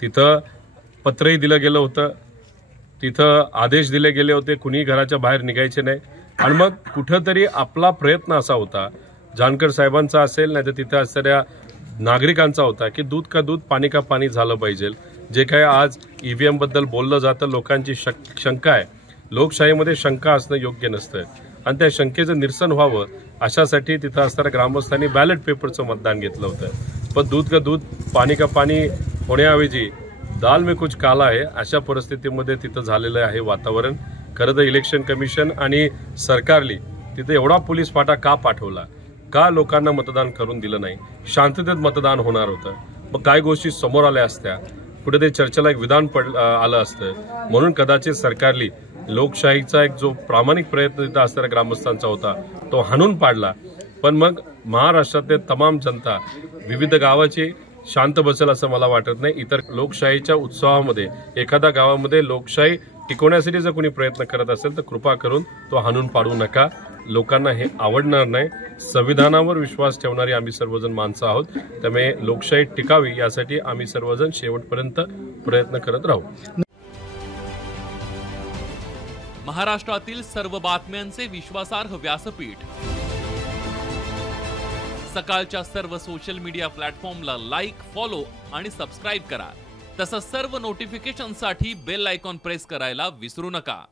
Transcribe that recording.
तिथं पत्रही दिलं गेलं होतं, तिथं आदेश दिले गेले होते, कुणी घराच्या बाहेर निघायचे नाही. आणि मग कुठंतरी आपला प्रयत्न असा होता, जानकर साहेबांचा असेल नाही तर तिथं असणाऱ्या नागरिकांचा होता की दूध का दूध पाणी का पाणी झालं पाहिजे. जे काय आज ईव्हीएम बद्दल बोललं जातं, लोकांची शंका आहे. लोकशाहीमध्ये शंका असणं योग्य नसतं आणि त्या शंकेचं निरसन व्हावं अशासाठी तिथं असणाऱ्या ग्रामस्थांनी बॅलेट पेपरचं मतदान घेतलं होतं. पण दूध का दूध पाणी का पाणी होण्याऐवजी दाल में कुछ काला आहे अशा परिस्थितीमध्ये तिथं झालेलं आहे वातावरण. खरं तर इलेक्शन कमिशन आणि सरकारली तिथे एवढा पोलीस फाटा का पाठवला, का लोकांना मतदान करून दिलं नाही? शांततेत मतदान होणार होतं. मग काय गोष्टी समोर आल्या असत्या, कुठे ते चर्चेला एक विधान आलं असतं. म्हणून कदाचित सरकारली लोकशाहीचा एक जो प्रामाणिक प्रयत्न तिथं असणाऱ्या ग्रामस्थांचा होता तो हाणून पाडला. पण मग महाराष्ट्रातले तमाम जनता विविध गावाची शांत बसेल असं मला वाटत नाही. इतर लोकशाहीच्या उत्सवामध्ये एखाद्या गावामध्ये लोकशाही टिकवण्यासाठी जर कोणी प्रयत्न करत असेल तर कृपा करून तो हाणून पाडू नका. लोकांना हे आवडणार नाही. संविधानावर विश्वास ठेवणारी आम्ही सर्वजण माणसं आहोत, त्यामुळे लोकशाही टिकावी यासाठी आम्ही सर्वजण शेवटपर्यंत प्रयत्न करत राहू. महाराष्ट्रातील सर्व बातम्यांचे विश्वासार्ह व्यासपीठ, सकाळच्या सर्व सोशल मीडिया प्लॅटफॉर्मला लाईक, फॉलो आणि सबस्क्राईब करा. तसंच सर्व नोटिफिकेशनसाठी बेल आयकॉन प्रेस करायला विसरू नका.